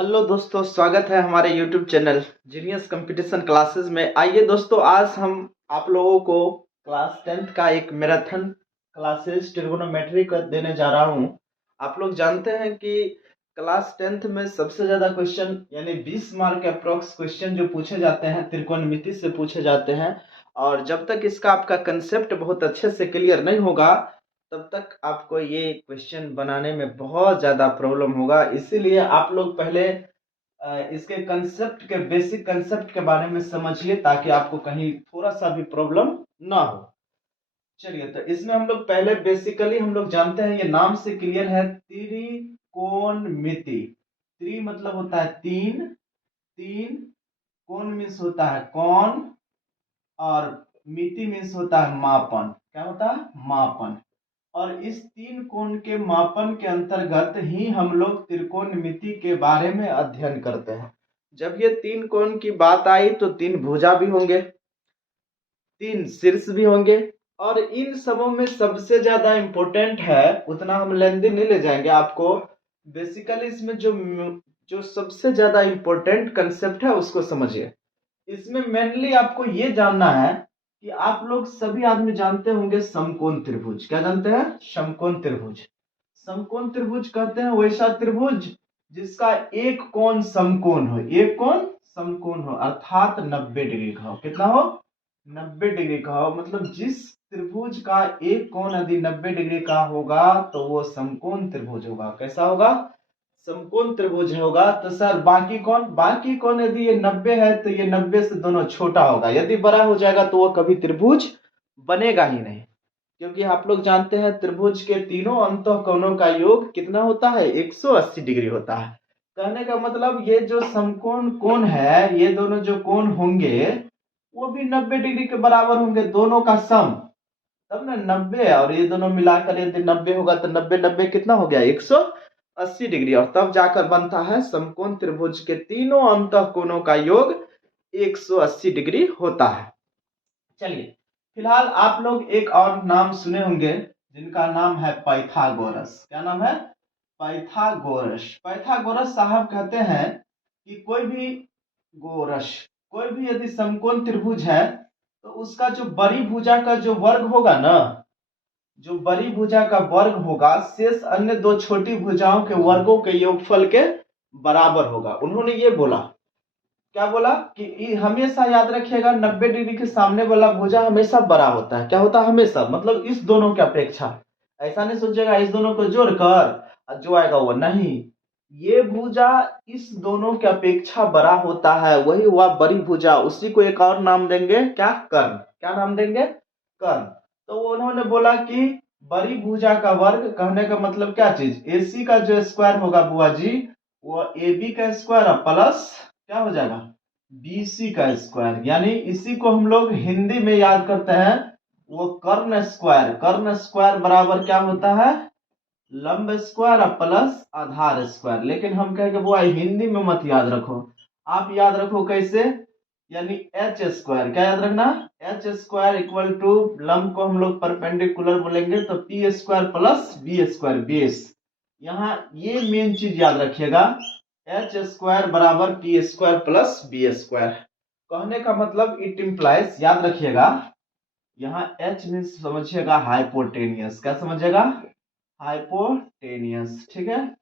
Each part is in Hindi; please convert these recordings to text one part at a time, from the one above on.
हेलो दोस्तों, स्वागत है हमारे YouTube channel genius competition classes में। आइए दोस्तों, आज हम आप लोगों को क्लास 10th का एक मैराथन क्लासेस ट्रिगोनोमेट्री का देने जा रहा हूं। आप लोग जानते हैं कि क्लास 10th में सबसे ज़्यादा क्वेश्चन यानी 20 मार्क अप्रोक्स क्वेश्चन जो पूछे जाते हैं त्रिकोणमिति से पूछे जाते हैं। और जब तक इसका आपका कंसेप्ट बहुत अच्छे से क्लियर नहीं होगा तब तक आपको ये क्वेश्चन बनाने में बहुत ज़्यादा प्रॉब्लम होगा। इसीलिए आप लोग पहले इसके कंसेप्ट के बेसिक कंसेप्ट के बारे में समझिए ताकि आपको कहीं थोड़ा सा भी प्रॉब्लम ना हो। चलिए, तो इसमें हम लोग पहले बेसिकली हम लोग जानते हैं, ये नाम से क्लियर है, त्रिकोणमिति। त्रि मतलब होता है तीन, तीन कोण मीन्स होता है कौन, और मिति मीन्स होता है मापन। क्या होता है? मापन। और इस तीन कोण के मापन के अंतर्गत ही हम लोग त्रिकोणमिति के बारे में अध्ययन करते हैं। जब ये तीन कोण की बात आई तो तीन भुजा भी होंगे, तीन शीर्ष भी होंगे, और इन सबों में सबसे ज्यादा इंपॉर्टेंट है, उतना हम लेंदी नहीं ले जाएंगे आपको। बेसिकली इसमें जो जो सबसे ज्यादा इंपॉर्टेंट कंसेप्ट है उसको समझिए। इसमें मेनली आपको ये जानना है कि आप लोग सभी आदमी जानते होंगे समकोण त्रिभुज। क्या जानते हैं? समकोण त्रिभुज। समकोण त्रिभुज कहते हैं वैसा त्रिभुज जिसका एक कोण समकोण हो, एक कोण समकोण हो, अर्थात 90 डिग्री का हो। कितना हो? 90 डिग्री का हो। मतलब जिस त्रिभुज का एक कोण यदि 90 डिग्री का होगा तो वो समकोण त्रिभुज होगा। कैसा होगा? समकोण त्रिभुज होगा। तो सर बाकी कौन यदि ये 90 है तो ये 90 से दोनों छोटा होगा, यदि बड़ा हो जाएगा तो वो कभी त्रिभुज बनेगा ही नहीं। क्योंकि आप लोग जानते हैं त्रिभुज के तीनों अंतः कोणों का योग कितना होता है? 180 डिग्री होता है। कहने का मतलब ये जो समकोण कोण है, ये दोनों जो कोण होंगे वो भी 90 डिग्री के बराबर होंगे, दोनों का सम। तब ना 90 और ये दोनों मिलाकर यदि 90 होगा तो 90 90 कितना हो गया? 180 डिग्री। और तब जाकर बनता है समकोण त्रिभुज के तीनों अंतः कोणों का योग 180 डिग्री होता है। चलिए, फिलहाल आप लोग एक और नाम सुने होंगे जिनका नाम है पाइथागोरस। क्या नाम है? पाइथागोरस। पाइथागोरस साहब कहते हैं कि गोरस कोई भी यदि समकोण त्रिभुज है तो उसका जो बड़ी भुजा का जो वर्ग होगा ना, जो बड़ी भुजा का वर्ग होगा शेष अन्य दो छोटी भुजाओं के वर्गों के योगफल के बराबर होगा। उन्होंने ये बोला, क्या बोला कि हमेशा याद रखिएगा 90 डिग्री के सामने वाला भुजा हमेशा बड़ा होता है। क्या होता है? हमेशा। मतलब इस दोनों की अपेक्षा। ऐसा नहीं सोचेगा इस दोनों को जोड़कर जो आएगा वो नहीं, ये भुजा इस दोनों की अपेक्षा बड़ा होता है, वही वह बड़ी भुजा। उसी को एक और नाम देंगे, क्या? कर्ण। क्या नाम देंगे? कर्ण। तो उन्होंने बोला कि बड़ी भुजा का वर्ग, कहने का मतलब क्या चीज? AC का जो स्क्वायर होगा बुआ जी, वो AB का स्क्वायर प्लस क्या हो जाएगा? BC का स्क्वायर। यानी इसी को हम लोग हिंदी में याद करते हैं, वो कर्ण स्क्वायर। कर्ण स्क्वायर बराबर क्या होता है? लंब स्क्वायर प्लस आधार स्क्वायर। लेकिन हम कहेंगे वो हिंदी में मत याद रखो, आप याद रखो कैसे? यानी एच स्क्वायर। क्या याद रखना? एच स्क्वायर इक्वल टू, लंब को हम लोग परपेंडिकुलर बोलेंगे तो P square plus B square, base. यहाँ ये मेन चीज याद रखिएगा, एच स्क्वायर बराबर P square plus B square. कहने का मतलब इट इम्प्लाइज, याद रखिएगा, यहाँ एच मीन्स समझिएगा हाइपोटेनियस। क्या समझिएगा? हाइपोटेनियस। ठीक है,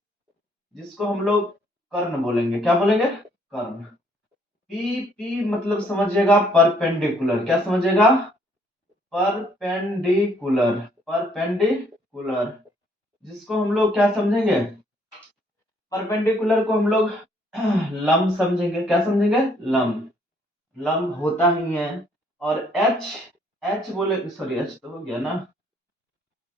जिसको हम लोग कर्ण बोलेंगे। क्या बोलेंगे? कर्ण। पी पी मतलब समझिएगा परपेंडिकुलर। क्या समझिएगा? परपेंडिकुलर। परपेंडिकुलर, जिसको हम लोग क्या समझेंगे? परपेंडिकुलर को हम लोग लंब समझेंगे। क्या समझेंगे? लंब। लंब होता ही है। और एच, एच बोले, सॉरी एच तो हो गया ना,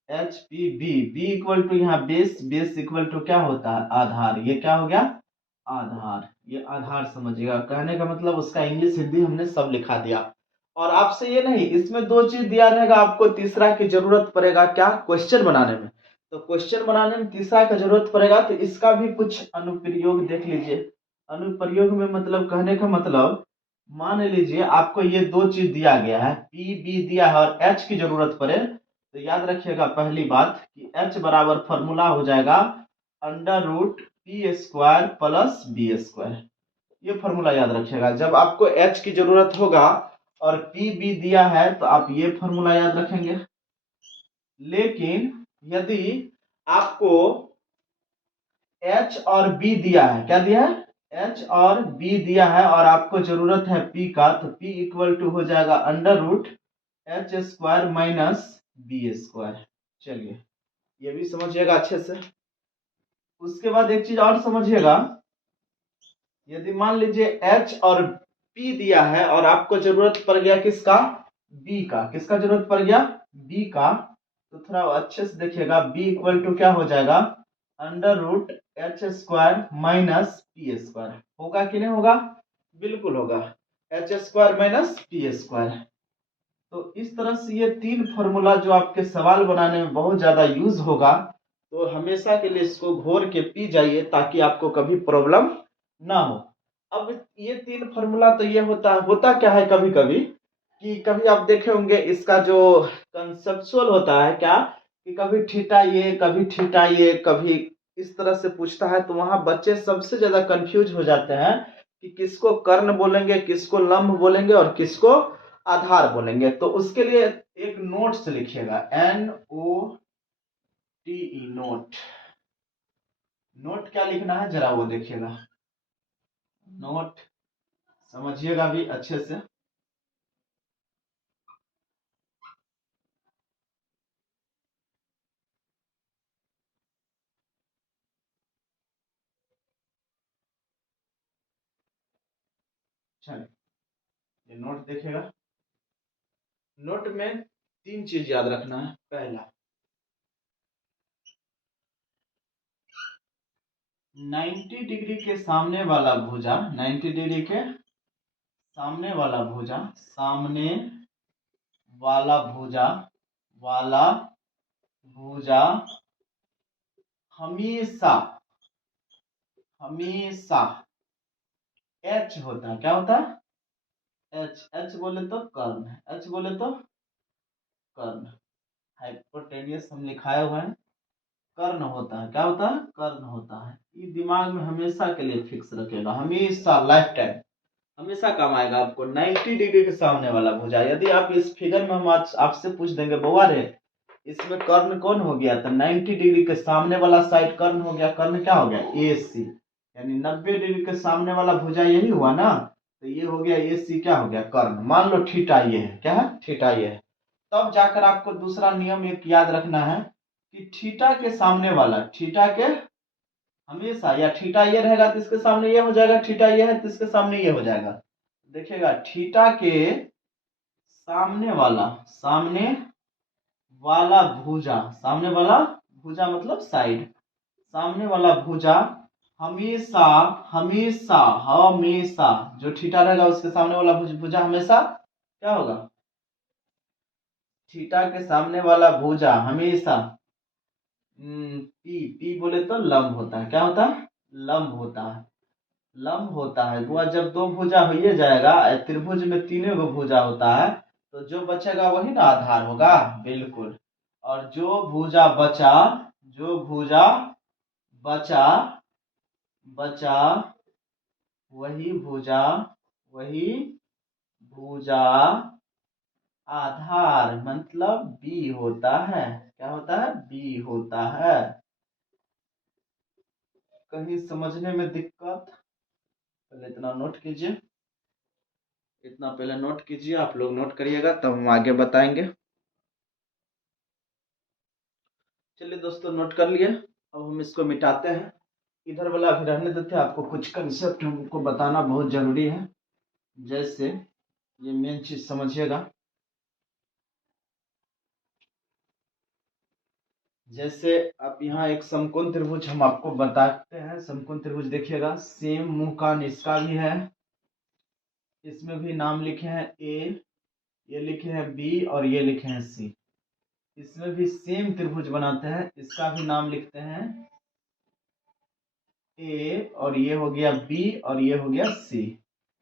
H P B, B equal to यहाँ बेस, बेस इक्वल टू क्या होता है? आधार। ये क्या हो गया? आधार। ये आधार समझिएगा। कहने का मतलब उसका इंग्लिश हिंदी हमने सब लिखा दिया। और आपसे ये नहीं, इसमें दो चीज दिया रहेगा, आपको तीसरा की जरूरत पड़ेगा। क्या? क्वेश्चन बनाने में। तो क्वेश्चन बनाने में तीसरा का जरूरत पड़ेगा, तो इसका भी कुछ अनुप्रयोग देख लीजिए। अनुप्रयोग में मतलब कहने का मतलब, मान लीजिए आपको ये दो चीज दिया गया है, पी बी दिया है और एच की जरूरत पड़े, तो याद रखिएगा पहली बात कि एच बराबर फॉर्मूला हो जाएगा under root P square plus B square. ये फॉर्मूला याद रखिएगा। जब आपको एच की जरूरत होगा और पी बी दिया है तो आप ये फॉर्मूला याद रखेंगे। लेकिन यदि आपको एच और बी दिया है, क्या दिया है, एच और बी दिया है और आपको जरूरत है पी का, तो पी इक्वल टू हो जाएगा under root H square minus B square. चलिए ये भी समझिएगा अच्छे से। उसके बाद एक चीज और समझिएगा, यदि मान लीजिए एच और पी दिया है और आपको जरूरत पड़ गया किसका, बी का, किसका जरूरत पड़ गया, बी का, तो थोड़ा अच्छे से देखिएगा। बी इक्वल टू क्या हो जाएगा, under root H square minus P square. होगा कि नहीं होगा, बिल्कुल होगा, H square minus P square. तो इस तरह से ये तीन फॉर्मूला जो आपके सवाल बनाने में बहुत ज्यादा यूज होगा, तो हमेशा के लिए इसको घोर के पी जाइए ताकि आपको कभी प्रॉब्लम ना हो। अब ये तीन फॉर्मूला तो ये होता क्या है, कभी कभी कि कभी आप देखे होंगे इसका जो कंसेप्चुअल होता है क्या, कि कभी थीटा ये, कभी थीटा ये, कभी इस तरह से पूछता है, तो वहां बच्चे सबसे ज्यादा कंफ्यूज हो जाते हैं कि किसको कर्ण बोलेंगे, किसको लंब बोलेंगे और किसको आधार बोलेंगे। तो उसके लिए एक नोट्स लिखिएगा, NOTE, नोट। नोट क्या लिखना है जरा वो देखिएगा, नोट समझिएगा भी अच्छे से। चलिए ये नोट देखिएगा। नोट में तीन चीज याद रखना है। पहला, 90 डिग्री के सामने वाला भुजा, 90 डिग्री के सामने वाला भुजा, सामने वाला भुजा, वाला भुजा हमेशा, हमेशा एच होता है। क्या होता है, एच। एच बोले तो कर्ण, एच बोले तो कर्ण, हाइपोटेनियस हम लिखाए हुए हैं, कर्ण होता है। क्या होता है, कर्ण होता है। ये दिमाग में हमेशा के लिए फिक्स रखेगा, हमेशा, लाइफ टाइम, हमेशा काम आएगा आपको। 90 डिग्री के सामने वाला भुजा, यदि आप इस फिगर में हम आज आपसे पूछ देंगे बउआ रे इसमें कर्ण कौन हो गया, तो 90 डिग्री के सामने वाला साइड कर्ण हो गया। कर्ण क्या हो गया, AC, यानी 90 डिग्री के सामने वाला भुजा यही हुआ ना, तो ये हो गया AC, क्या हो गया, कर्ण। मान लो थीटा ये है, क्या है, थीटा ये है। तब जाकर आपको दूसरा नियम एक याद रखना है कि थीटा के सामने वाला, थीटा के हमेशा, या थीटा ये रहेगा तो इसके सामने ये हो जाएगा, थीटा ये है तो इसके सामने ये हो जाएगा। देखिएगा थीटा के सामने वाला, सामने वाला भुजा, सामने वाला भुजा मतलब साइड, सामने वाला भुजा हमेशा, हमेशा, हमेशा, जो थीटा रहेगा उसके सामने वाला भुजा हमेशा क्या होगा, थीटा के सामने वाला भुजा हमेशा पी, पी बोले तो लंब होता है। क्या होता है, लंब होता है, लंब होता है। वह जब दो भुजा हो जाएगा, त्रिभुज में तीनों को भुजा होता है, तो जो बचेगा वही ना आधार होगा, बिल्कुल। और जो भुजा बचा, जो भुजा बचा, बचा वही भुजा, वही भुजा आधार मतलब बी होता है। क्या होता है, बी होता है। कहीं समझने में दिक्कत, पहले इतना नोट कीजिए, इतना पहले नोट कीजिए, आप लोग नोट करिएगा तब हम आगे बताएंगे। चलिए दोस्तों नोट कर लिए, अब हम इसको मिटाते हैं। इधर वाला अभी रहने देते हैं, आपको कुछ कंसेप्ट हमको बताना बहुत जरूरी है। जैसे ये मेन चीज समझिएगा, जैसे आप यहाँ एक समकोण त्रिभुज हम आपको बताते हैं। समकोण त्रिभुज देखिएगा, सेम मुंह कान इसका भी है, इसमें भी नाम लिखे हैं A, ये लिखे हैं B और ये लिखे हैं C। इसमें भी सेम त्रिभुज बनाते हैं, इसका भी नाम लिखते हैं A और ये हो गया B और ये हो गया C।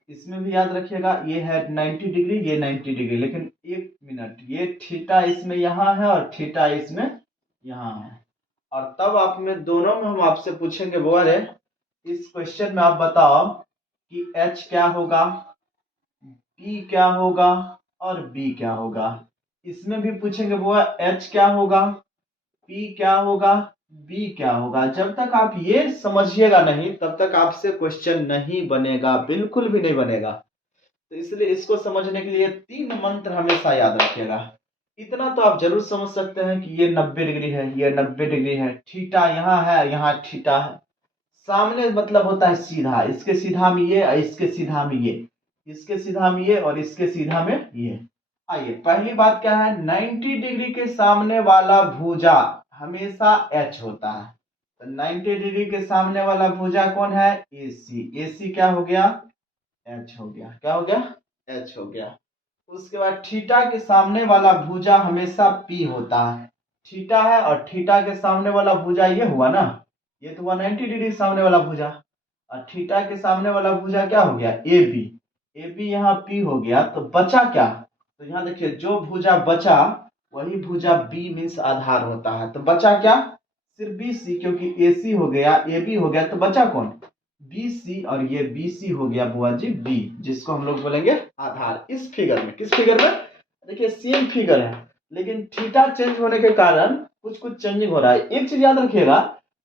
इसमें भी याद रखिएगा ये है 90 डिग्री, ये 90 डिग्री, लेकिन एक मिनट, ये थीटा इसमें यहाँ है और थीटा इसमें यहाँ है। और तब आप में दोनों में हम आपसे पूछेंगे वो अरे इस क्वेश्चन में आप बताओ कि एच क्या होगा, पी क्या होगा और बी क्या होगा। इसमें भी पूछेंगे वो एच क्या होगा, पी क्या होगा, बी क्या होगा। जब तक आप ये समझिएगा नहीं तब तक आपसे क्वेश्चन नहीं बनेगा, बिल्कुल भी नहीं बनेगा। तो इसलिए इसको समझने के लिए 3 मंत्र हमेशा याद रखिएगा। इतना तो आप जरूर समझ सकते हैं कि ये 90 डिग्री है, ये 90 डिग्री है, थीटा यहाँ है, यहाँ थीटा है। सामने मतलब होता है सीधा, इसके सीधा में ये और इसके सीधा में ये, इसके सीधा में ये और इसके सीधा में ये। आइए पहली बात क्या है, 90 डिग्री के सामने वाला भुजा हमेशा एच होता है। तो 90 डिग्री के सामने वाला भुजा कौन है, एसी। एसी क्या हो गया, एच हो गया। क्या हो गया, एच हो गया। उसके बाद थीटा के सामने वाला भुजा हमेशा पी होता है। थीटा है और थीटा के सामने वाला भुजा ये हुआ ना, ये तो हुआ 90 डिग्री सामने वाला भुजा। और थीटा के सामने वाला भुजा क्या हो गया, ए बी। ए बी यहाँ पी हो गया, तो बचा क्या, तो यहाँ देखिए जो भुजा बचा वही भुजा बी मीन्स आधार होता है। तो बचा क्या, सिर्फ बी सी, क्योंकि ए सी हो गया, ए बी हो गया, तो बचा कौन, बी सी। और ये बी सी हो गया बुआ जी बी, जिसको हम लोग बोलेंगे आधार। इस फिगर में, किस फिगर में, देखिए सेम फिगर है लेकिन थीटा चेंज होने के कारण कुछ कुछ चेंजिंग हो रहा है। एक चीज याद रखिएगा,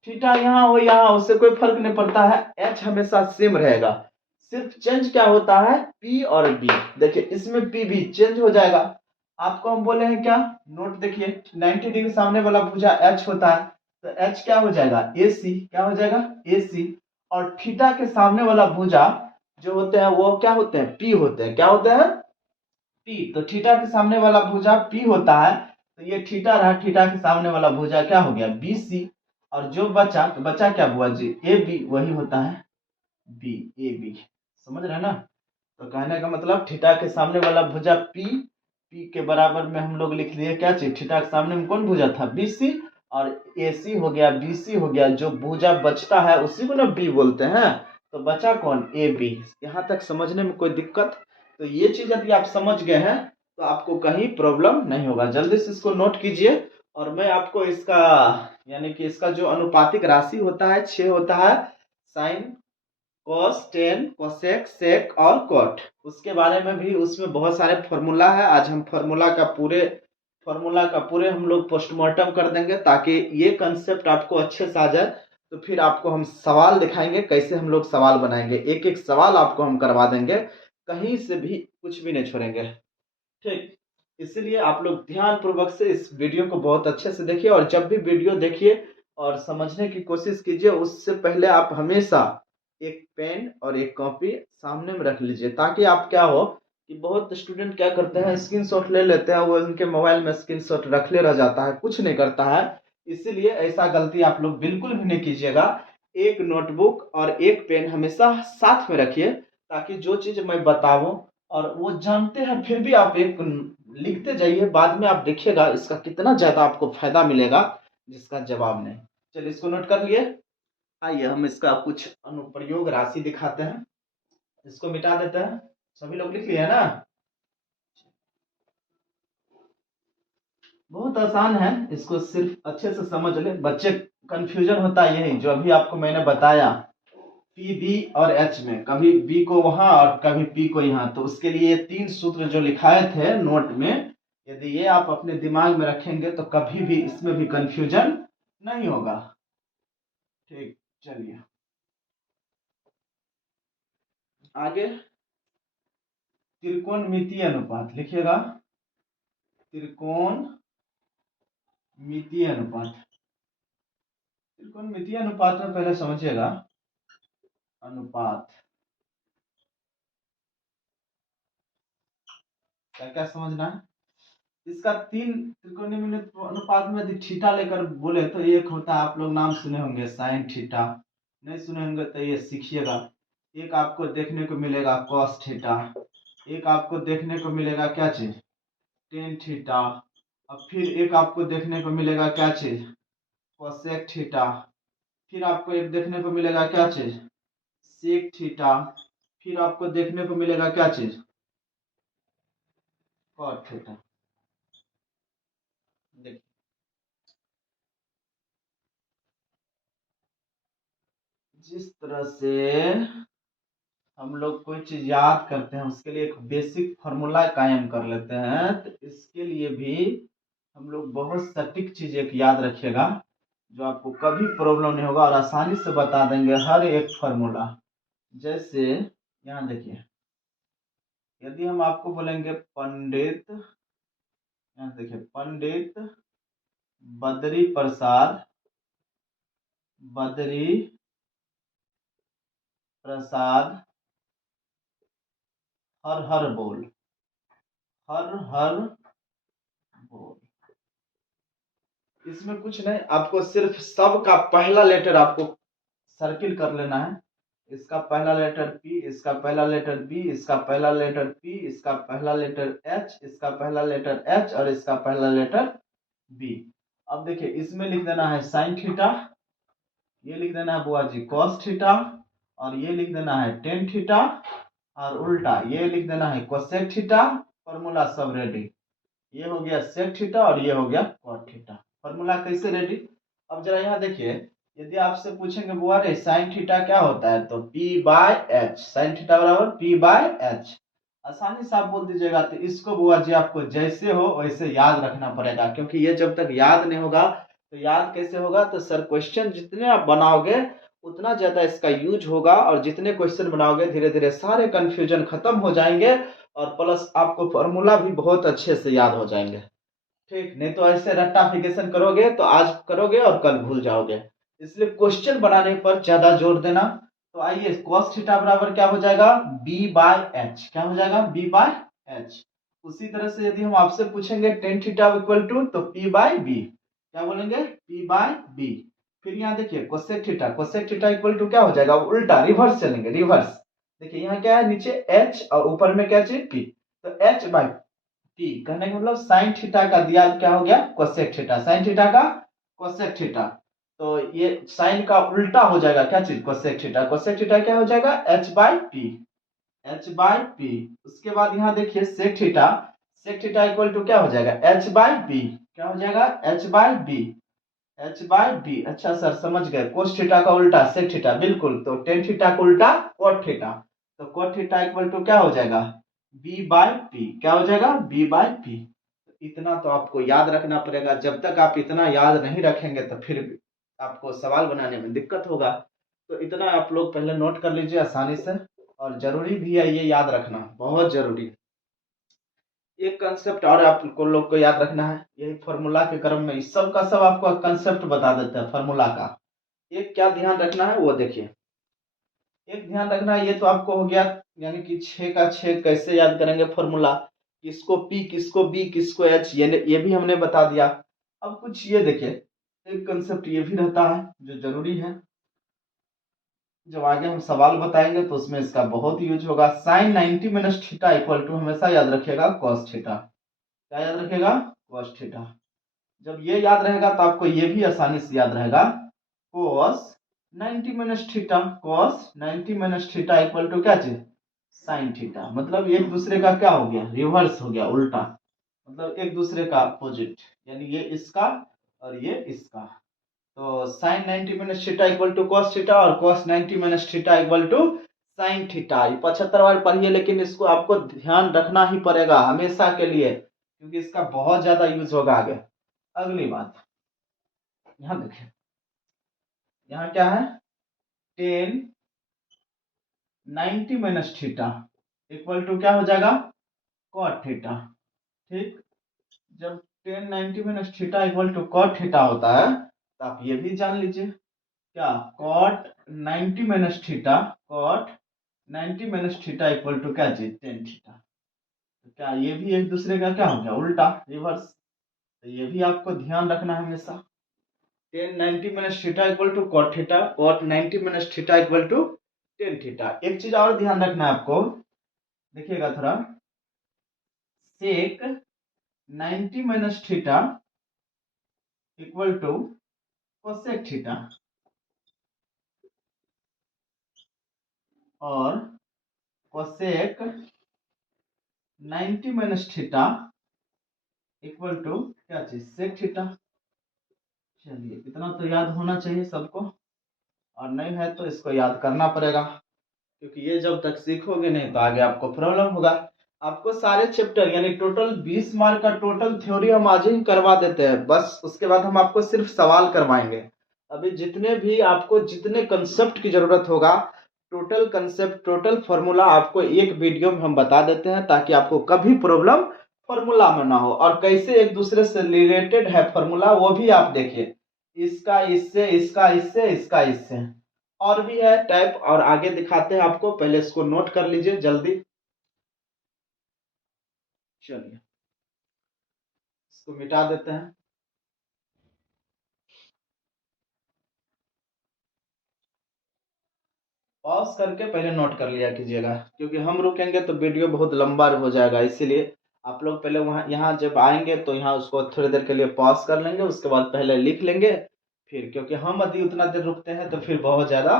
थीटा यहाँ हो यहाँ, उससे कोई फर्क नहीं पड़ता है, एच हमेशा सेम रहेगा। सिर्फ चेंज क्या होता है, पी और बी। देखिए इसमें पी भी चेंज हो जाएगा। आपको हम बोले हैं क्या, नोट देखिए, 90 डिग्री सामने वाला भुजा एच होता है, तो एच क्या हो जाएगा, ए सी। क्या हो जाएगा, ए सी। और थीटा के सामने वाला भुजा जो होते हैं वो क्या होते हैं, पी होते हैं। क्या होते हैं, पी। तो थीटा के सामने वाला भुजा पी होता है, तो ये थीटा रहा, थीटा के सामने वाला भुजा क्या हो गया, बी सी। और जो बचा, तो बचा क्या बुआ जी, ए बी, वही होता है बी, ए बी। समझ रहे हैं ना। तो कहने का मतलब थीटा के सामने वाला भुजा पी, पी के बराबर में हम लोग लिख लिए क्या चीज, थीटा के सामने में कौन भुजा था, बी सी। और ए सी हो गया, बी सी हो गया, जो भुजा बचता है उसी को ना बी बोलते हैं। तो बचा कौन, ए बी। यहाँ तक समझने में कोई दिक्कत, तो ये चीज यदि आप समझ गए हैं तो आपको कहीं प्रॉब्लम नहीं होगा। जल्दी से इसको नोट कीजिए। और मैं आपको इसका यानी कि इसका जो अनुपातिक राशि होता है 6 होता है, साइन, कॉस, टेन, कोसेक, सेक और कॉट, उसके बारे में भी उसमें बहुत सारे फॉर्मूला है। आज हम फॉर्मूला का पूरे हम लोग पोस्टमार्टम कर देंगे ताकि ये कंसेप्ट आपको अच्छे से आ जाए। तो फिर आपको हम सवाल दिखाएंगे कैसे हम लोग सवाल बनाएंगे, एक एक सवाल आपको हम करवा देंगे, कहीं से भी कुछ भी नहीं छोड़ेंगे। ठीक, इसलिए आप लोग ध्यान पूर्वक से इस वीडियो को बहुत अच्छे से देखिए। और जब भी वीडियो देखिए और समझने की कोशिश कीजिए, उससे पहले आप हमेशा एक पेन और एक कॉपी सामने में रख लीजिए, ताकि आप क्या हो कि बहुत स्टूडेंट क्या करते हैं, स्क्रीनशॉट ले लेते हैं, वो उनके मोबाइल में स्क्रीनशॉट रख ले रह जाता है, कुछ नहीं करता है। इसीलिए ऐसा गलती आप लोग बिल्कुल भी नहीं कीजिएगा। एक नोटबुक और एक पेन हमेशा साथ में रखिए, ताकि जो चीज मैं बताऊं और वो जानते हैं फिर भी आप एक लिखते जाइए, बाद में आप देखिएगा इसका कितना ज्यादा आपको फायदा मिलेगा, जिसका जवाब नहीं। चलिए इसको नोट कर लिए। आइए हम इसका कुछ अनुप्रयोग राशि दिखाते हैं, इसको मिटा देते हैं। सभी लोग लिख लिए ना, बहुत आसान है, इसको सिर्फ अच्छे से समझ ले। बच्चे कंफ्यूजन होता है यही जो अभी आपको मैंने बताया, पी बी और एच में, कभी बी को वहां और कभी पी को यहाँ। तो उसके लिए ये 3 सूत्र जो लिखाए थे नोट में, यदि ये आप अपने दिमाग में रखेंगे तो कभी भी इसमें भी कंफ्यूजन नहीं होगा। ठीक, चलिए आगे। त्रिकोणमितीय अनुपात लिखिएगा, त्रिकोणमितीय अनुपात। त्रिकोणमितीय अनुपात में पहले समझिएगा, अनुपात क्या क्या समझना है। इसका 3 त्रिकोणमितीय अनुपात में यदि थीटा लेकर बोले तो एक होता है, आप लोग नाम सुने होंगे, साइन थीटा। नहीं सुने होंगे तो ये सीखिएगा। एक आपको देखने को मिलेगा कॉस थीटा, एक आपको देखने को मिलेगा क्या चीज, टेन थीटा। अब फिर एक आपको देखने को मिलेगा क्या चीज, कोसेक थीटा। फिर आपको एक देखने को मिलेगा क्या चीज, सेक थीटा। फिर आपको देखने को मिलेगा क्या चीज, कॉट थीटा। देखिए जिस तरह से हम लोग कोई चीज याद करते हैं उसके लिए एक बेसिक फार्मूला कायम कर लेते हैं, तो इसके लिए भी हम लोग बहुत सटीक चीज एक याद रखिएगा जो आपको कभी प्रॉब्लम नहीं होगा और आसानी से बता देंगे हर एक फार्मूला। जैसे यहाँ देखिए, यदि हम आपको बोलेंगे पंडित, यहाँ देखिए पंडित बद्री प्रसाद, बद्री प्रसाद हर हर बोल, हर हर बोल। इसमें कुछ नहीं, आपको सिर्फ सब का पहला लेटर आपको सर्किल कर लेना है। इसका पहला लेटर पी, इसका पहला लेटर बी, इसका पहला लेटर पी, इसका पहला लेटर एच, इसका पहला लेटर एच और इसका पहला लेटर बी। अब देखिए इसमें लिख देना है साइन थीटा, ये लिख देना है बुआ जी कॉस थीटा, और ये लिख देना है टेन थीटा, और उल्टा ये लिख देना है कोसेक थीटा। फॉर्मूला सब रेडी। ये हो गया सेक थीटा और ये हो गया कॉट थीटा। फॉर्मूला कैसे रेडी? अब जरा यहाँ देखिए, यदि आपसे पूछेंगे बुआ रे साइन थीटा क्या होता है, तो P by H, sine theta बराबर पी बाय एच। आसानी से आप बोल दीजिएगा। तो इसको बुआ जी आपको जैसे हो वैसे याद रखना पड़ेगा, क्योंकि ये जब तक याद नहीं होगा तो याद कैसे होगा? तो सर क्वेश्चन जितने आप बनाओगे उतना ज्यादा इसका यूज होगा, और जितने क्वेश्चन बनाओगे धीरे धीरे सारे कंफ्यूजन खत्म हो जाएंगे, और प्लस आपको फॉर्मूला भी बहुत अच्छे से याद हो जाएंगे। ठीक, नहीं तो ऐसे रट्टाफिकेशन करोगे तो आज करोगे और कल भूल जाओगे। इसलिए क्वेश्चन बनाने पर ज्यादा जोर देना। तो आइए cos थीटा बराबर क्या हो जाएगा? b by H. क्या हो जाएगा? b by H. उसी तरह से यदि हम आपसे पूछेंगे टेन थीटा इक्वल टू, तो p बाय बी। क्या बोलेंगे? p by B. फिर यहाँ देखिए cosec theta, cosec theta equal to क्या हो जाएगा? उल्टा रिवर्स चलेंगे, रिवर्स। देखिए यहाँ क्या है, नीचे h और ऊपर में क्या चीज p, तो h बाय p। कहने का मतलब साइन थीटा का दिया क्या हो गया? कोसेक थीटा, साइन थीटा का कोसेक थीटा। तो ये साइन का उल्टा हो जाएगा क्या चीज? Cosec theta. कोसेक थीटा क्या हो जाएगा? h by p, h by p। उसके बाद यहाँ देखिए sec theta, sec theta equal to क्या हो जाएगा? h by b। क्या हो जाएगा? h by b, h by b। अच्छा सर समझ गए, कोस थीटा का उल्टा सेक थीटा, बिल्कुल। तो टेन थीटा का उल्टा कोट थीटा, तो कोट थीटा इक्वल टू क्या हो जाएगा? b by p। क्या हो जाएगा? b by p। इतना तो आपको याद रखना पड़ेगा। जब तक आप इतना याद नहीं रखेंगे तो फिर भी आपको सवाल बनाने में दिक्कत होगा। तो इतना आप लोग पहले नोट कर लीजिए आसानी से, और जरूरी भी है ये याद रखना, बहुत जरूरी। एक कंसेप्ट और आपको लोग को याद रखना है, यही फॉर्मूला के क्रम में सब का सब आपको कंसेप्ट बता देते हैं फॉर्मूला का। एक क्या ध्यान रखना है वो देखिए, एक ध्यान रखना है, ये तो आपको हो गया, यानी कि 6 का 6 कैसे याद करेंगे फॉर्मूला, किसको पी, किसको बी, किसको एच, ये भी हमने बता दिया। अब कुछ ये देखिए, एक कंसेप्ट ये भी रहता है जो जरूरी है, जब आगे हम सवाल बताएंगे तो उसमें इसका बहुत यूज होगा। Sine 90 minus theta equal to, हमेशा याद रखिएगा, कॉस थीटा। क्या याद रखिएगा? Cos theta. जब ये याद रहेगा तो आपको ये भी आसानी से याद रहेगा, cos 90 minus theta, cos 90 minus theta equal to क्या चीज? Sine theta. मतलब एक दूसरे का क्या हो गया? रिवर्स हो गया, उल्टा। मतलब एक दूसरे का अपोजिट, यानी ये इसका और ये इसका। तो sine 90 minus theta equal to cos theta, और cos 90 minus theta equal to sine theta. 75 बार पढ़िए, लेकिन इसको आपको ध्यान रखना ही पड़ेगा हमेशा के लिए, क्योंकि इसका बहुत ज्यादा यूज होगा आगे। अगली बात यहाँ देखिए, यहाँ क्या है? Tan 90 minus theta equal to क्या हो जाएगा? Cot theta. ठीक, जब tan 90 minus theta equal to cot theta होता है तो आप ये भी जान लीजिए, क्या? Cot 90 minus theta, cot 90 minus theta equal to क्या चीज? Tan theta. तो क्या ये भी एक दूसरे का क्या हो गया? उल्टा, रिवर्स। तो ये भी आपको ध्यान रखना है हमेशा। Tan 90 minus theta equal to cot theta, cot 90 minus theta equal to tan theta. एक चीज और ध्यान रखना है आपको, देखिएगा थोड़ा, sec 90 minus theta equal to cosec theta, और cosec 90 minus theta equal to क्या चीज? Sec theta. चलिए इतना तो याद होना चाहिए सबको। और नहीं है तो इसको याद करना पड़ेगा, क्योंकि ये जब तक सीखोगे नहीं तो आगे आपको प्रॉब्लम होगा। आपको सारे चैप्टर यानी टोटल 20 मार्क का टोटल थ्योरी हम आज ही करवा देते हैं, बस उसके बाद हम आपको सिर्फ सवाल करवाएंगे। अभी जितने भी आपको जितने कंसेप्ट की जरूरत होगा, टोटल कंसेप्ट टोटल फॉर्मूला आपको एक वीडियो में हम बता देते हैं, ताकि आपको कभी प्रॉब्लम फॉर्मूला में ना हो। और कैसे एक दूसरे से रिलेटेड है फॉर्मूला वो भी आप देखिए, इसका इससे, इसका इससे, इसका इससे, और भी है टाइप, और आगे दिखाते हैं आपको। पहले इसको नोट कर लीजिए जल्दी। चलिए इसको मिटा देते हैं। पॉज करके पहले नोट कर लिया कीजिएगा, क्योंकि हम रुकेंगे तो वीडियो बहुत लंबा हो जाएगा, इसीलिए आप लोग पहले वहाँ यहाँ जब आएंगे तो यहाँ उसको थोड़ी देर के लिए पॉज कर लेंगे, उसके बाद पहले लिख लेंगे फिर, क्योंकि हम यदि उतना देर रुकते हैं तो फिर बहुत ज़्यादा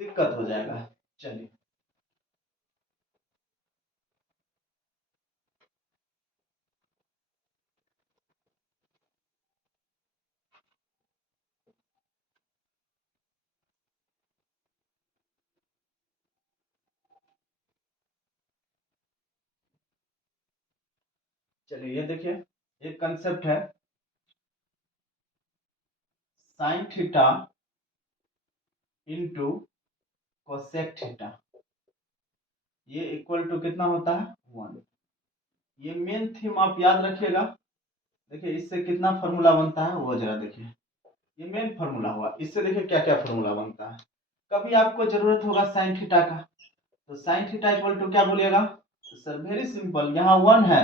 दिक्कत हो जाएगा। चलिए चलिए ये देखिए, एक कंसेप्ट है sine theta into cosec theta, ये इक्वल टू कितना होता है 1। ये मेन थीम आप याद रखिएगा। देखिए इससे कितना फार्मूला बनता है वो जरा देखिए, ये मेन फार्मूला हुआ। इससे देखिए क्या क्या फार्मूला बनता है। कभी आपको जरूरत होगा साइन थीटा का, तो साइन थीटा इक्वल टू क्या बोलिएगा, तो सर वेरी सिंपल, यहाँ 1 है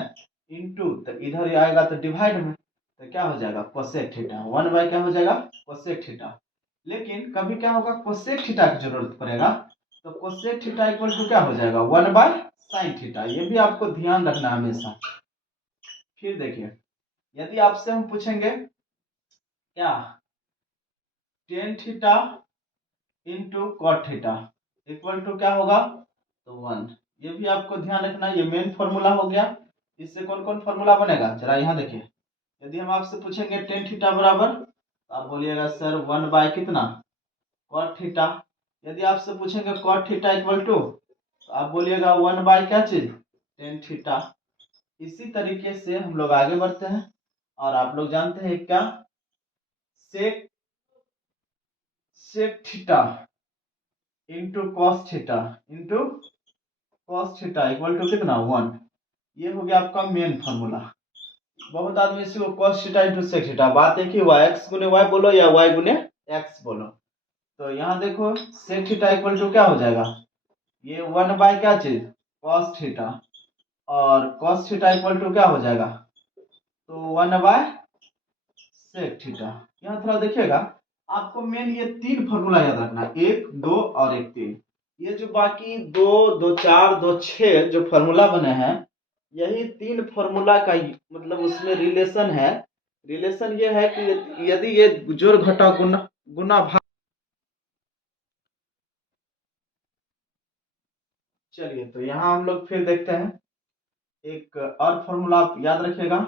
इंटू, तो इधर आएगा तो डिवाइड में, तो क्या हो जाएगा कोसेक थीटा, 1 बाय क्या हो जाएगा कोसेक थीटा। लेकिन कभी क्या होगा कोसेक थीटा की जरूरत पड़ेगा, तो कोसेक थीटा इक्वल टू क्या हो जाएगा 1 बाय साइन थीटा। ये भी आपको ध्यान रखना हमेशा। फिर देखिए, यदि आपसे हम पूछेंगे क्या tan theta into cot theta equal to क्या होगा, तो 1। ये भी आपको ध्यान रखना, ये मेन फॉर्मूला हो गया। इससे कौन कौन फॉर्मूला बनेगा जरा यहाँ देखिए। यदि हम आपसे पूछेंगे टेन थीटा बराबर, तो आप बोलिएगा सर 1 बाय कितना कॉट थीटा। यदि आपसे पूछेंगे कॉट थीटा इक्वल टू, तो आप बोलिएगा 1 बाय क्या चीज टेन थीटा। इसी तरीके से हम लोग आगे बढ़ते हैं, और आप लोग जानते हैं क्या sec sec theta into cos theta into cos theta equal to कितना 1। ये हो गया आपका मेन फॉर्मूला। बहुत आदमी इसको cos theta into sec theta, बात एक ही हुआ, एक्स गुने वाई बोलो या वाई गुने एक्स बोलो। तो यहाँ देखो सेक थीटा इक्वल टू क्या हो जाएगा, ये 1 बाय क्या चीज कॉस थीटा, और कॉस थीटा इक्वल टू क्या हो जाएगा, तो 1 बाय सेक थीटा। यहाँ थोड़ा देखिएगा, आपको मेन ये 3 फॉर्मूला याद रखना, 1 2 और 1 3। ये जो बाकी 2 2 4 2 6 जो फॉर्मूला बने हैं, यही 3 फॉर्मूला का मतलब उसमें रिलेशन है। रिलेशन ये है कि यदि ये जोड़ घटा गुना गुना भाग। चलिए तो यहाँ हम लोग फिर देखते हैं, एक और फॉर्मूला आप याद रखिएगा,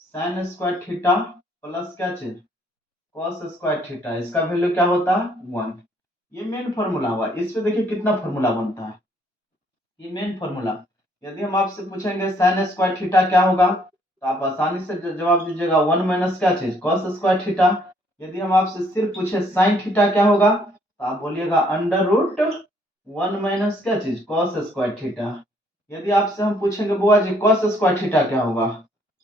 साइन स्क्वायर थीटा प्लस क्या चीज कॉस स्क्वायर थीटा, इसका वैल्यू क्या होता है 1। ये मेन फॉर्मूला हुआ। इसमें देखिए कितना फॉर्मूला बनता है, ये मेन फॉर्मूला। यदि हम आपसे पूछेंगे साइन स्क्वायर थीटा क्या होगा, तो आप आसानी से जवाब दीजिएगा 1 माइनस क्या चीज कॉस स्क्वायर थीटा। यदि हम आपसे सिर्फ पूछे साइन थीटा क्या होगा, तो आप बोलिएगा अंडर रूट 1 माइनस क्या चीज कॉस स्क्वायर थीटा। यदि आपसे हम पूछेंगे बुआ जी कॉस स्क्वायर थीटा क्या होगा,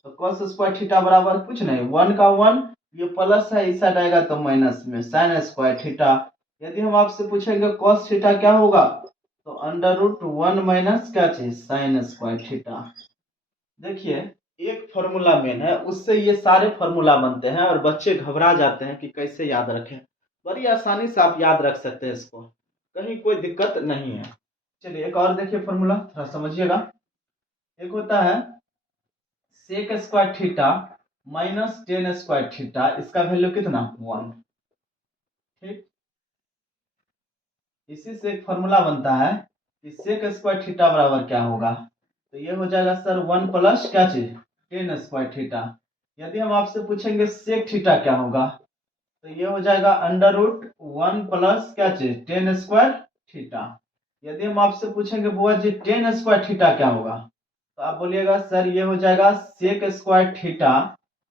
तो कॉस स्क्वायर थीटा बराबर कुछ नहीं 1 का 1, ये प्लस है इस साइड आएगा तो माइनस में साइन स्क्वायर थीटा। यदि हम आपसे पूछेंगे कॉस थीटा क्या होगा, तो अंडर रूट 1 माइनस क्या चीज साइन स्क्वायर थीटा। देखिए एक फॉर्मूला मेन है, उससे ये सारे फॉर्मूला बनते हैं, और बच्चे घबरा जाते हैं कि कैसे याद रखें। बड़ी आसानी से आप याद रख सकते हैं इसको, कहीं कोई दिक्कत नहीं है। चलिए एक और देखिए फॉर्मूला थोड़ा समझिएगा। एक होता है sec square theta minus tan square theta, इसका वैल्यू कितना 1। ठीक, इसी से एक फॉर्मूला बनता है कि सेक स्क्वायर थीटा बराबर क्या होगा, तो ये हो जाएगा सर 1 प्लस क्या चीज टेन स्क्वायर थीटा। यदि हम आपसे पूछेंगे सेक थीटा क्या होगा, तो ये हो जाएगा अंडर रूट 1 प्लस क्या चीज टेन स्क्वायर थीटा। यदि हम आपसे पूछेंगे बुआ जी टेन स्क्वायर थीटा क्या होगा, तो आप बोलिएगा सर ये हो जाएगा सेक स्क्वायर थीटा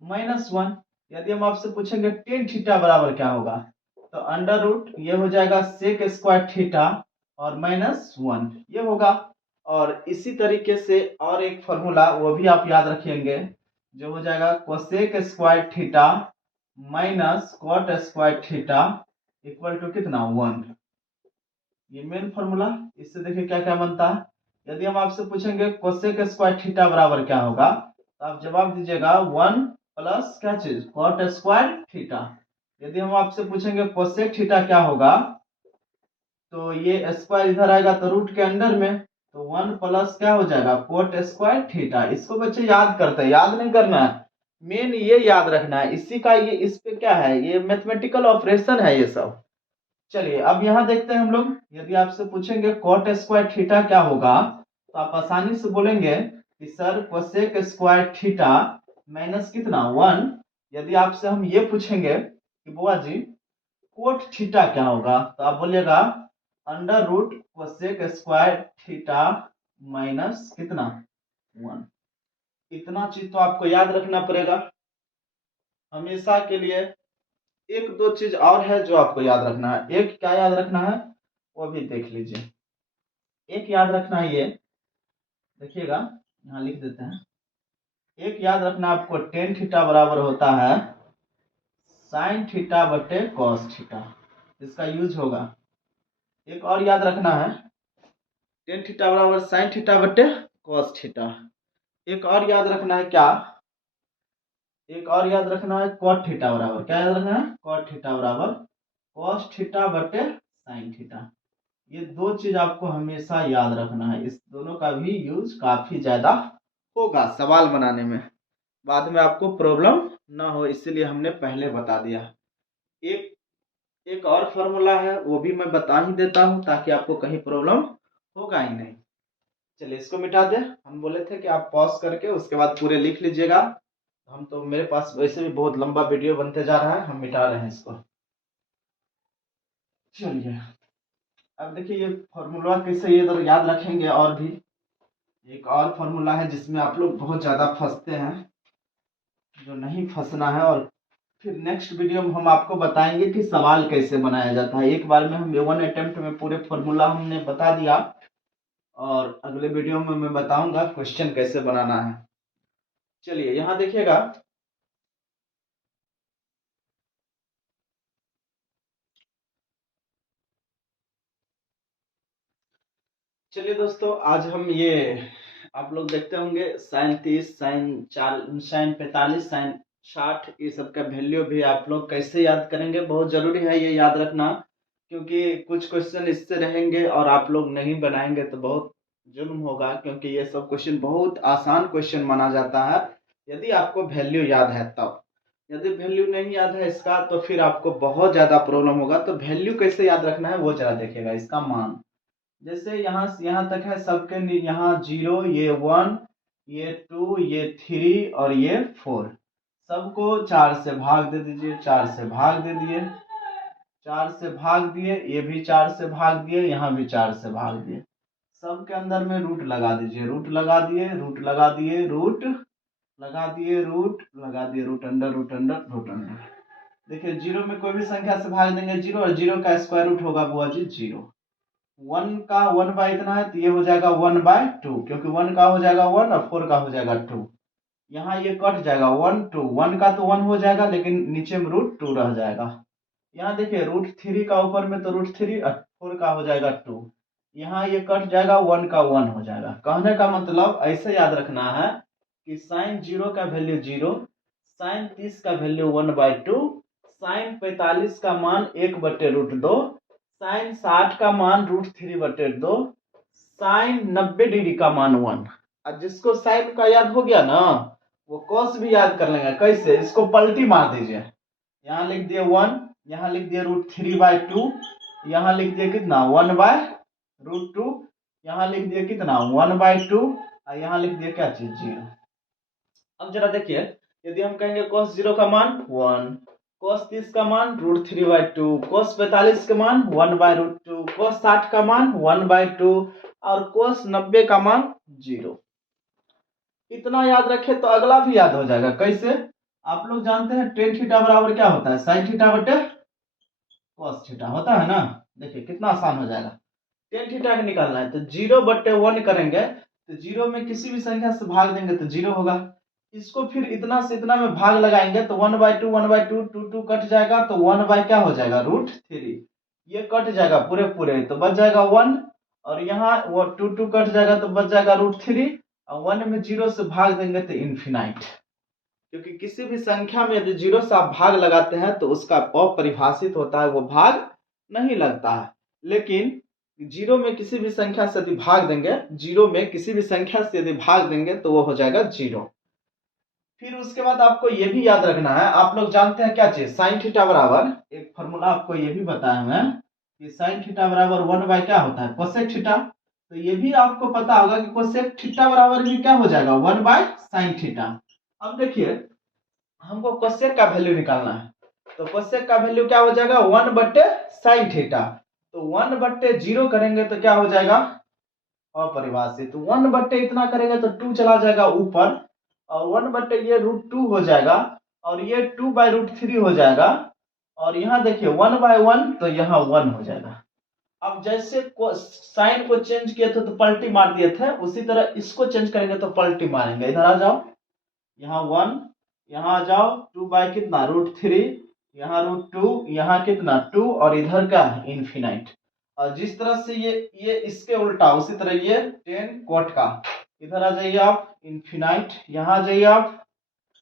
-1। यदि हम आपसे पूछेंगे टेन थीटा बराबर क्या होगा, तो अंडर रूट ये हो जाएगा सेक स्क्वायर थीटा और -1 ये होगा। और इसी तरीके से और एक फॉर्मूला वो भी आप याद रखेंगे, जो हो जाएगा cosec square theta minus cot square theta equal to कितना 1। ये मेन फॉर्मूला। इससे देखिए क्या क्या बनता है। यदि हम आपसे पूछेंगे कोसेक स्क्वायर थीटा बराबर क्या होगा, तो आप जवाब दीजिएगा 1 प्लस क्या चीज कॉट स्क्वायर थीटा। यदि हम आपसे पूछेंगे कोसेक थीटा क्या होगा, तो ये स्क्वायर इधर आएगा तो रूट के अंदर में, तो 1 प्लस क्या हो जाएगा कोट स्क्वायर थीटा। इसको बच्चे याद करते हैं, याद नहीं करना है, मेन ये याद रखना है। इसी का ये इस पे क्या है, ये मैथमेटिकल ऑपरेशन है ये सब। चलिए अब यहाँ देखते हैं हम लोग। यदि आपसे पूछेंगे कोट स्क्वायर थीटा क्या होगा, तो आप आसानी से बोलेंगे कि sir cosec square theta minus कितना 1। यदि आपसे हम ये पूछेंगे कि बुआ जी कोट थीटा क्या होगा, तो आप बोलिएगा under root cosec square theta minus कितना 1। इतना चीज तो आपको याद रखना पड़ेगा हमेशा के लिए। एक दो चीज और है जो आपको याद रखना है। एक क्या याद रखना है वो भी देख लीजिए। एक याद रखना है, ये देखिएगा यहाँ लिख देते हैं। एक याद रखना आपको टेन थीटा बराबर होता है साइन थीटा बटे कॉस थीटा, इसका यूज होगा। एक और याद रखना है टेन थीटा बराबर साइन थीटा बटे कॉस थीटा। एक और याद रखना है क्या, एक और याद रखना है कॉट थीटा बराबर क्या याद रखना है कॉट थीटा बराबर कॉस थीटा बटे साइन थीटा। ये दो चीज आपको हमेशा याद रखना है। इस दोनों का भी यूज काफी ज्यादा होगा सवाल बनाने में, बाद में आपको प्रॉब्लम ना हो, इसीलिए हमने पहले बता दिया। एक एक और फॉर्मूला है वो भी मैं बता ही देता हूँ ताकि आपको कहीं प्रॉब्लम होगा ही नहीं। चलिए इसको मिटा दे। हम बोले थे कि आप पॉज करके उसके बाद पूरे लिख लीजिएगा। हम तो मेरे पास वैसे भी बहुत लंबा वीडियो बनते जा रहा है, हम मिटा रहे हैं इसको। चलिए अब देखिए ये फॉर्मूला कैसे ये तो याद रखेंगे। और भी एक और फॉर्मूला है जिसमें आप लोग बहुत ज्यादा फंसते हैं, जो नहीं फंसना है। और फिर नेक्स्ट वीडियो में हम आपको बताएंगे कि सवाल कैसे बनाया जाता है। एक बार में हम 1 अटेम्प्ट में पूरे फॉर्मूला हमने बता दिया, और अगले वीडियो में मैं बताऊंगा क्वेश्चन कैसे बनाना है। चलिए यहाँ देखिएगा। चलिए दोस्तों आज हम ये आप लोग देखते होंगे साइन 30 साइन 4 साइन 45 साइन 60 ये सब का वैल्यू भी आप लोग कैसे याद करेंगे, बहुत जरूरी है ये याद रखना। क्योंकि कुछ क्वेश्चन इससे रहेंगे और आप लोग नहीं बनाएंगे तो बहुत जुल्म होगा, क्योंकि ये सब क्वेश्चन बहुत आसान क्वेश्चन माना जाता है यदि आपको वैल्यू याद है तब। यदि वैल्यू नहीं याद है इसका तो फिर आपको बहुत ज्यादा प्रॉब्लम होगा। तो वैल्यू कैसे याद रखना है वो जरा देखिएगा। इसका मान जैसे यहाँ से यहाँ तक है सबके, यहाँ 0 ये 1 ये 2 ये 3 और ये 4, सबको 4 से भाग दे दीजिए। 4 से भाग दे दिए, 4 से भाग दिए, ये भी 4 से भाग दिए, यहाँ भी 4 से भाग दिए। सबके अंदर में रूट लगा दीजिए। रूट लगा दिए, रूट लगा दिए, रूट लगा दिए, रूट लगा दिए, root under root under root under. देखिए 0 में कोई भी संख्या से भाग देंगे 0, और 0 का स्क्वायर रूट होगा बुआ जी 0। 1 का 1 बाय इतना है तो ये हो जाएगा 1/2, क्योंकि 1 का हो जाएगा 1 और 4 का हो जाएगा 2। यहाँ ये कट जाएगा 1 2, 1 का तो 1 हो जाएगा लेकिन नीचे में रूट 2 रह जाएगा। यहाँ देखिए रूट 3 का ऊपर में तो रूट 3 और 4 का हो जाएगा 2। यहाँ ये कट जाएगा 1 का 1 हो जाएगा। कहने का मतलब ऐसे याद रखना है कि साइन 0 का वैल्यू 0, साइन 30 का वैल्यू 1/2, साइन 45 का मान 1/√2, साइन 60 का मान √3/2, साइन 90 डिग्री का मान 1। और जिसको साइन का याद हो गया ना वो कॉस भी याद कर लेंगे। कैसे, इसको पलटी मार दीजिए। यहाँ लिख दिए 1, यहाँ लिख दिए √3/2, यहाँ लिख दिए कितना 1/√2, यहाँ लिख दिए कितना 1/2, और यहाँ लिख दिए क्या चीज 0। अब जरा देखिए, यदि हम कहेंगे cos 0 का मान 1, cos 30 का मान √3/2, cos 45 का मान 1/√2, cos 60 का मान 1/2 और cos 90 का मान 0। इतना याद रखे तो अगला भी याद हो जाएगा। कैसे? आप लोग जानते हैं tan थीटा बराबर क्या होता है, sin थीटा बटे cos थीटा होता है ना। देखिए कितना आसान हो जाएगा। tan थीटा निकालना है तो 0/1 करेंगे तो 0 में किसी भी संख्या से भाग देंगे तो 0 होगा। इसको फिर इतना से इतना में भाग लगाएंगे तो 1/2 1/2 2 कट जाएगा तो 1 क्या हो जाएगा √3। ये कट जाएगा पूरे पूरे तो बच जाएगा 1 और यहाँ वो 2 कट जाएगा तो बच जाएगा √3 और 1 में 0 से भाग देंगे तो इनफिनाइट। क्योंकि किसी भी संख्या में यदि 0 से आप भाग लगाते हैं तो उसका अपरिभाषित होता है, वो भाग नहीं लगता है। लेकिन 0 में किसी भी संख्या से यदि भाग देंगे, 0 में किसी भी संख्या से यदि भाग देंगे तो वो हो जाएगा 0। फिर उसके बाद आपको ये भी याद रखना है, आप लोग जानते हैं क्या चीज, साइन थीटा बराबर, एक फॉर्मूला आपको ये भी बताया है कि साइन थीटा बराबर 1 क्या होता है कोसेक थीटा। तो ये भी आपको पता होगा कि कोसेक थीटा बराबर भी क्या हो जाएगा 1/sin थीटा। अब देखिए हमको कोसेक का वैल्यू निकालना है तो कोसेक का वैल्यू क्या हो जाएगा 1/sin थीटा। तो 1/0 करेंगे तो क्या हो जाएगा अपरिभाषित। 1 इतना करेंगे तो 2 चला जाएगा ऊपर और 1 ये √2 हो जाएगा और ये 2/√3 हो जाएगा और यहाँ देखिए 1/1 तो यहाँ 1 हो जाएगा। अब जैसे साइन को चेंज किए थे तो पलटी मार दिए थे, उसी तरह इसको चेंज करेंगे तो पलटी मारेंगे। इधर आ जाओ, यहाँ 1, यहाँ आ जाओ 2 कितना √3, यहाँ √2, यहाँ कितना 2 और इधर का इनफिनाइट। और जिस तरह से ये इसके उल्टा उसी तरह ये tan cot का, इधर आ जाइए आप इनफिनाइट, यहाँ आ जाइए आप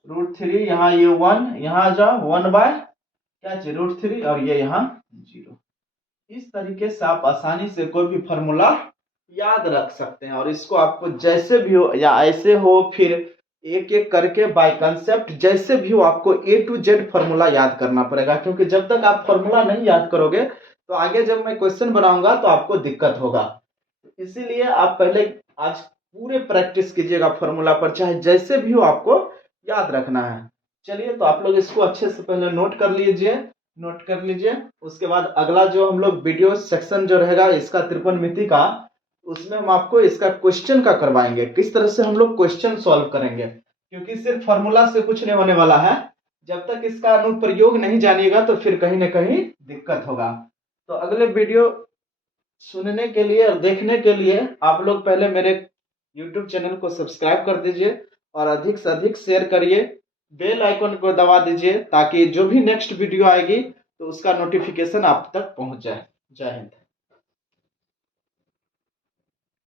√3, यहाँ ये 1, यहाँ आ जाओ 1 क्या चाहिए √3 और ये यहाँ 0। इस तरीके से आप आसानी से कोई भी फॉर्मूला याद रख सकते हैं और इसको आपको जैसे भी हो या ऐसे हो फिर एक एक करके बाय कंसेप्ट जैसे भी हो आपको A to Z फॉर्मूला याद करना पड़ेगा। क्योंकि जब तक आप फॉर्मूला नहीं याद करोगे तो आगे जब मैं क्वेश्चन बनाऊंगा तो आपको दिक्कत होगा। इसीलिए आप पहले आज पूरे प्रैक्टिस कीजिएगा फॉर्मूला पर, चाहे जैसे भी हो आपको याद रखना है। चलिए तो आप लोग इसको अच्छे से पहले नोट कर लीजिए। उसके बाद अगला जो हम लोग वीडियो सेक्शन जो रहेगा इसका त्रिकोणमिति का, उसमें हम आपको इसका क्वेश्चन का करवाएंगे, किस तरह से हम लोग क्वेश्चन सॉल्व करेंगे। क्योंकि सिर्फ फॉर्मूला से कुछ नहीं होने वाला है, जब तक इसका अनुप्रयोग नहीं जानिएगा तो फिर कहीं ना कहीं दिक्कत होगा। तो अगले वीडियो सुनने के लिए और देखने के लिए आप लोग पहले मेरे YouTube चैनल को सब्सक्राइब कर दीजिए और अधिक से अधिक शेयर करिए, बेल आइकन को दबा दीजिए ताकि जो भी नेक्स्ट वीडियो आएगी तो उसका नोटिफिकेशन आप तक पहुंच जाए। जय हिंद।